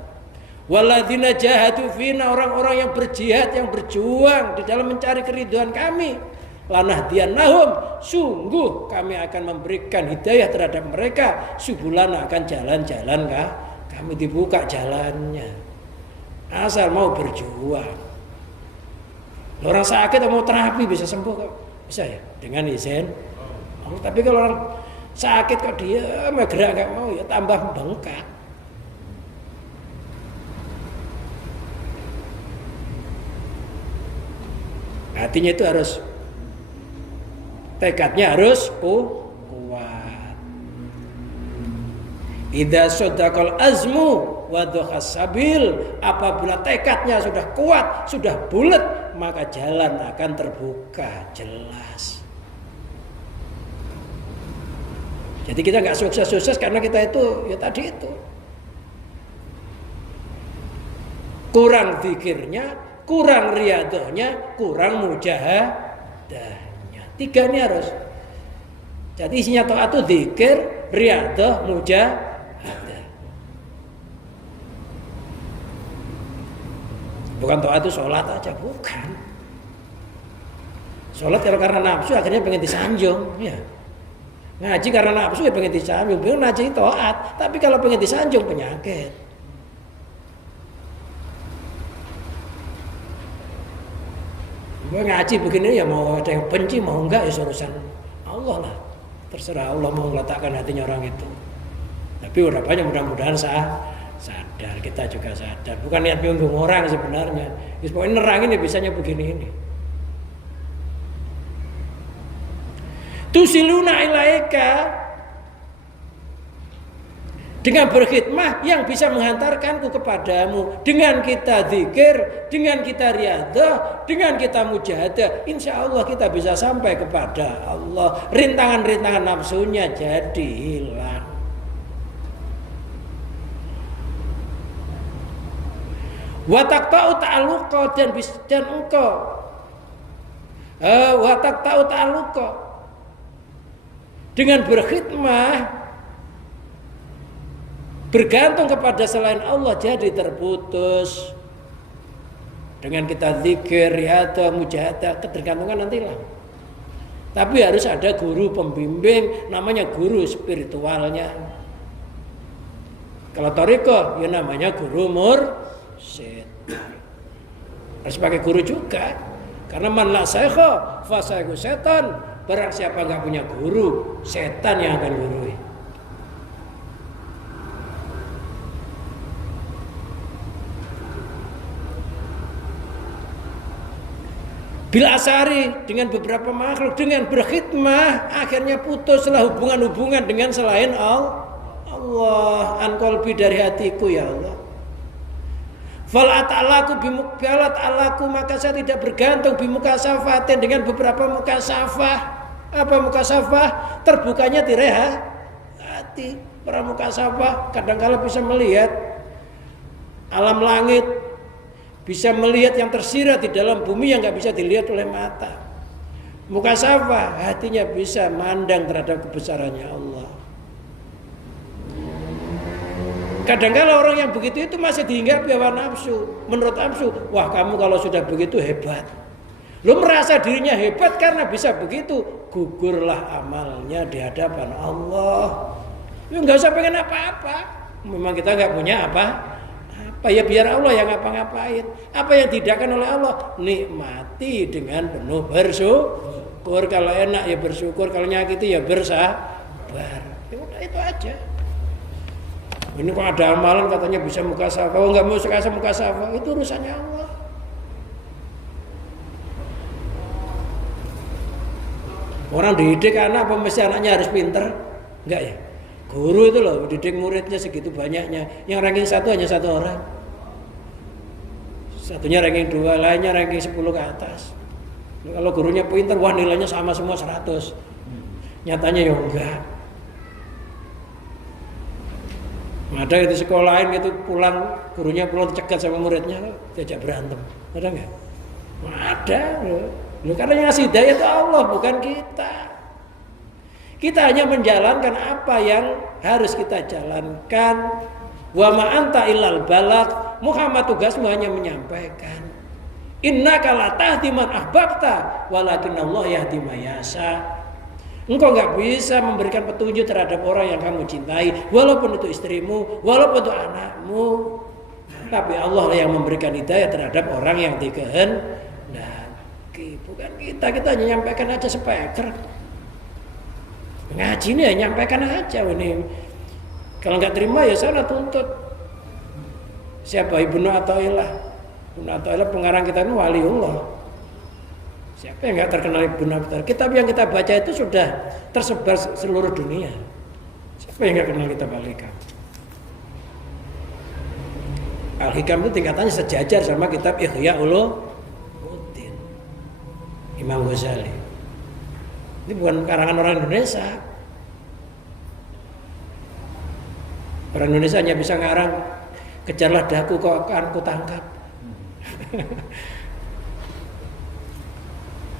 Walladzina jahadu fina, orang-orang yang berjihad, yang berjuang di dalam mencari keridhaan kami. Lanahdiyannahum, sungguh kami akan memberikan hidayah terhadap mereka. Subulana, akan jalan-jalan kami dibuka jalannya. Asal mau berjuang. Orang sakit mau terapi bisa sembuh kok. Bisa ya dengan izin. Tapi kalau orang sakit kok dia gerak gak mau, ya tambah bengkak. Hatinya itu harus, tekadnya harus kuat. Idza sadaqal azmu wa dhakhas sabil, apabila tekadnya sudah kuat, sudah bulat, maka jalan akan terbuka jelas. Jadi kita nggak sukses-sukses karena kita itu ya tadi itu kurang zikirnya, kurang riyadhahnya, kurang mujahadahnya. Tiga ini harus. Jadi isinya taat itu zikir, riyadhah, mujahadah. Bukan taat itu sholat aja, bukan. Sholat kalau karena nafsu akhirnya pengen disanjung, ya. Ngaji karena nafsu ya pengen disanjung, pengen ngaji taat, tapi kalau pengen disanjung penyakit. Gue ngaji begini ya mau ada yang benci mau enggak ya urusan Allah lah, terserah Allah mau meletakkan hatinya orang itu. Tapi udah banyak, mudah-mudahan sadar, kita juga sadar. Bukan niat menyinggung orang sebenarnya. Pokoknya nerangin ya bisanya begini ini. Tusiluna ilaika, dengan berkhidmah yang bisa menghantarkanku kepadamu. Dengan kita zikir, dengan kita riyadhah, dengan kita mujahadah, insya Allah kita bisa sampai kepada Allah. Rintangan-rintangan nafsunya jadi hilang. Wa taqta'u ta'alluqa, dan engkau wa taqta'u ta'alluqa, dengan berkhidmah bergantung kepada selain Allah jadi terputus. Dengan kita zikir, riyadhah, mujahadah, ketergantungan nanti hilang. Tapi harus ada guru pembimbing, namanya guru spiritualnya. Kalau thariqah ya namanya guru mursyid. Harus pakai guru juga. Karena man la shaykha fa shaykhu setan. Barang siapa nggak punya guru, setan yang akan gurui. Bil asari, dengan beberapa makhluk, dengan berkhidmah, akhirnya putuslah hubungan-hubungan dengan selain Allah. An qalbi, dari hatiku ya Allah. Fala ta'alaku maka saya tidak bergantung bimukasafatin dengan beberapa mukasafah. Apa mukasafah? Terbukanya tirai hati. Para mukasafah kadang-kala bisa melihat alam langit, bisa melihat yang tersirat di dalam bumi yang nggak bisa dilihat oleh mata. Mukasafah hatinya bisa mandang terhadap kebesarannya Allah. Kadang-kala orang yang begitu itu masih dihinggapi hawa nafsu. Menurut nafsu, wah kamu kalau sudah begitu hebat. Lu merasa dirinya hebat karena bisa begitu, gugurlah amalnya di hadapan Allah. Ya nggak usah pengen apa-apa. Memang kita nggak punya apa ya, biar Allah yang ngapa-ngapain. Apa yang didakan oleh Allah, nikmati dengan penuh bersyukur. Kalau enak ya bersyukur, kalau nyakiti ya bersabar. Ya udah itu aja. Ini kok ada amalan katanya bisa mukasafah, oh nggak mau sekasih mukasafah, itu urusannya Allah. Orang dididik anak apa mesti anaknya harus pinter? Enggak ya? Guru itu loh, didik muridnya segitu banyaknya. Yang ranking 1 hanya 1 orang. Satunya ranking 2, lainnya ranking 10 ke atas. Kalau gurunya pinter, wah nilainya sama semua 100. Nyatanya ya enggak. Ada di sekolah lain gitu pulang, gurunya pulang cegat sama muridnya, diajak berantem. Ada enggak? Ada loh. Karena yang ngasih hidayah itu Allah, bukan kita. Kita hanya menjalankan apa yang harus kita jalankan. Wa ma anta illal balagh. Muhammad tugasmu hanya menyampaikan. Innaka la tahdi man ahbabta, walakin Allah yahdi man yasha. Engkau nggak bisa memberikan petunjuk terhadap orang yang kamu cintai, walaupun itu istrimu, walaupun itu anakmu. Tapi Allah yang memberikan hidayah terhadap orang yang dikehendaki, bukan kita. Kita hanya nyampaikan aja speaker. Ngaji ini ya nyampaikan aja ini. Kalau nggak terima ya sana tuntut. Siapa Ibnu Athaillah? Ibnu Athaillah pengarang kitab ini waliullah. Siapa yang nggak terkenal Ibnu Athaillah? Kitab yang kita baca itu sudah tersebar seluruh dunia. Siapa yang nggak kenal kitab Al-Hikam? Al-Hikam itu tingkatannya sejajar sama kitab Ihya Ulumuddin Imam Ghazali. Ini bukan karangan orang Indonesia. Orang Indonesia hanya bisa ngarang, kejarlah daku kau akan kutangkap.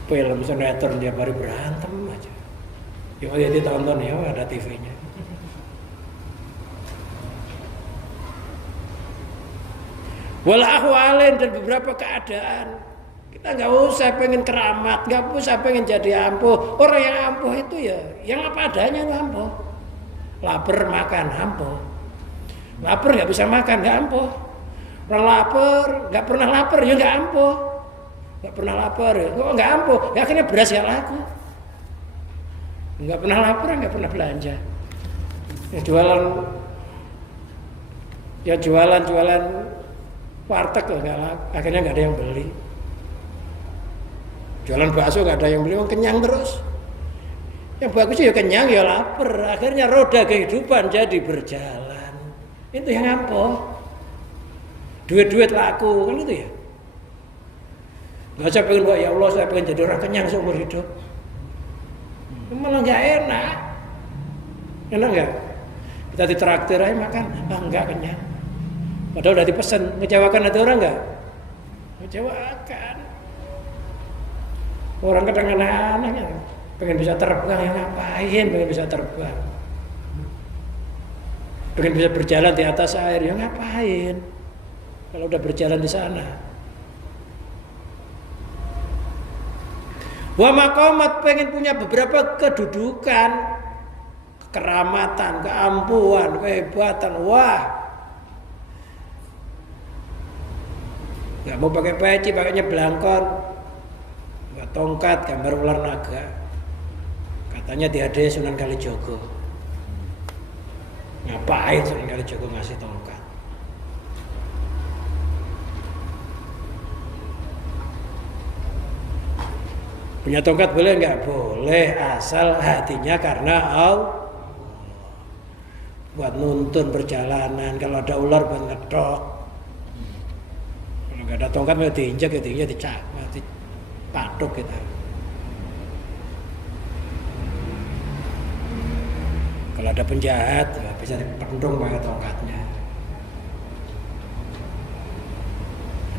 Film sinetron tiap hari berantem aja. Yuk ya ditonton ya, ada TV-nya. Wal ahwalin dan beberapa keadaan. Kita nggak usah pengen keramat, nggak usah pengen jadi ampuh. Orang yang ampuh itu ya, yang apa adanya itu ampuh. Lapar makan ampuh. Lapar nggak bisa makan nggak ampuh. Orang lapar nggak pernah lapar ya nggak ampuh. Nggak pernah lapar ya, kok nggak ampuh. Ya akhirnya beras ya laku. Nggak pernah lapar nggak pernah belanja. Ya jualan warteg loh nggak laku. Akhirnya nggak ada yang beli. Jualan bakso gak ada yang beli, kenyang terus. Yang bagus ya kenyang ya lapar. Akhirnya roda kehidupan jadi berjalan. Itu yang ampuh. Duit-duit laku kan gitu ya. Gak usah pengen ya Allah saya pengen jadi orang kenyang seumur hidup. Malah gak enak. Enak gak? Kita ditraktir aja makan, enggak kenyang. Padahal udah dipesan, ngecewakan hati orang gak? Ngecewakan. Orang kadang aneh-aneh pengen bisa terbang, yang ngapain pengen bisa terbang? Pengen bisa berjalan di atas air, yang ngapain? Kalau udah berjalan di sana. Wa maqamat pengen punya beberapa kedudukan, kekeramatan, keampuhan, kehebatan. Wah, nggak mau pakai peci, pakainya belangkon. Tongkat gambar ular naga, katanya dihadiahi Sunan Kalijogo. Ngapain Sunan Kalijogo ngasih tongkat? Punya tongkat boleh nggak? Boleh, asal hatinya karena Allah. Buat nuntun perjalanan, kalau ada ular buat ngedok. Ada tongkat mau diinjak, dipatuk kita. Kalau ada penjahat ya bisa dipendung pakai tongkatnya.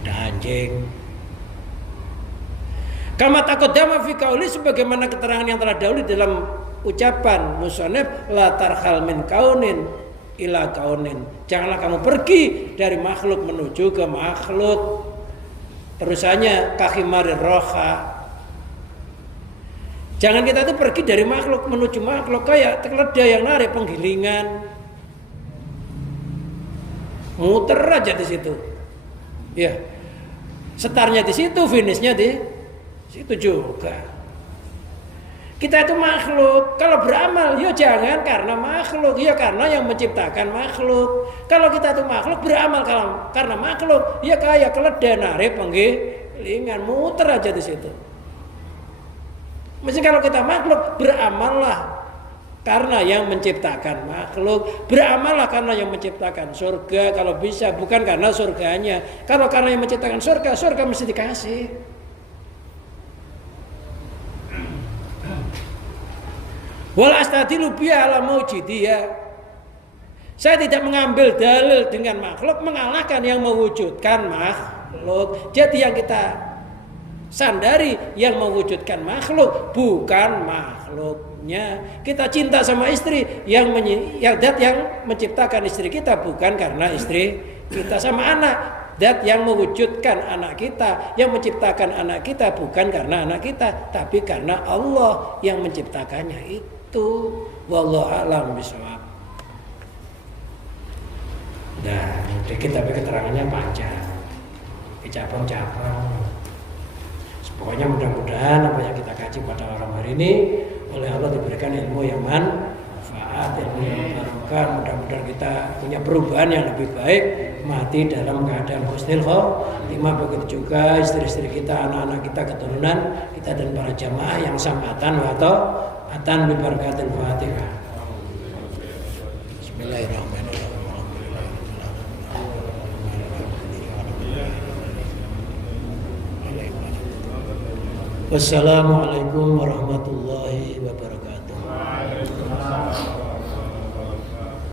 Ada anjing. Kama taqaddama fi qauli, sebagaimana keterangan yang telah dahulu dalam ucapan musannif, la tarhal min kaunin ila kaunin. Janganlah kamu pergi dari makhluk menuju ke makhluk. Terusannya kahimarir roha. Jangan kita itu pergi dari makhluk menuju makhluk kayak keledai yang narik penggilingan. Muter aja di situ. Ya. Startnya di situ, finishnya di situ juga. Kita itu makhluk. Kalau beramal, ya jangan karena makhluk, ya karena yang menciptakan makhluk. Kalau kita itu makhluk, beramal karena makhluk, ya kayak keledai narik penggilingan, muter aja di situ. Mesti kalau kita makhluk, beramallah karena yang menciptakan makhluk, beramallah karena yang menciptakan surga. Kalau bisa, bukan karena surganya. Kalau karena yang menciptakan surga, surga mesti dikasih. Wal astadilu biha ala mawjidiyah. Saya tidak mengambil dalil dengan makhluk mengalahkan yang mewujudkan makhluk. Jadi yang kita sandari yang mewujudkan makhluk, bukan makhluknya. Kita cinta sama istri yang menciptakan istri kita, bukan karena istri kita. Sama anak, zat yang mewujudkan anak kita, yang menciptakan anak kita, bukan karena anak kita, tapi karena Allah yang menciptakannya itu. Wallahu a'lam bishawab. Nah, dikit tapi keterangannya panjang, cabang-cabang. Pokoknya mudah-mudahan apa yang kita kaji pada malam hari ini oleh Allah diberikan ilmu yang manfaat, ilmu yang barokah. Mudah-mudahan kita punya perubahan yang lebih baik, mati dalam keadaan husnul khotimah. Begitu juga istri-istri kita, anak-anak kita, keturunan kita, dan para jamaah yang samatan atau atan bi barakatil Fatihah. Bismillahirrahmanirrahim. Wassalamualaikum warahmatullahi wabarakatuh.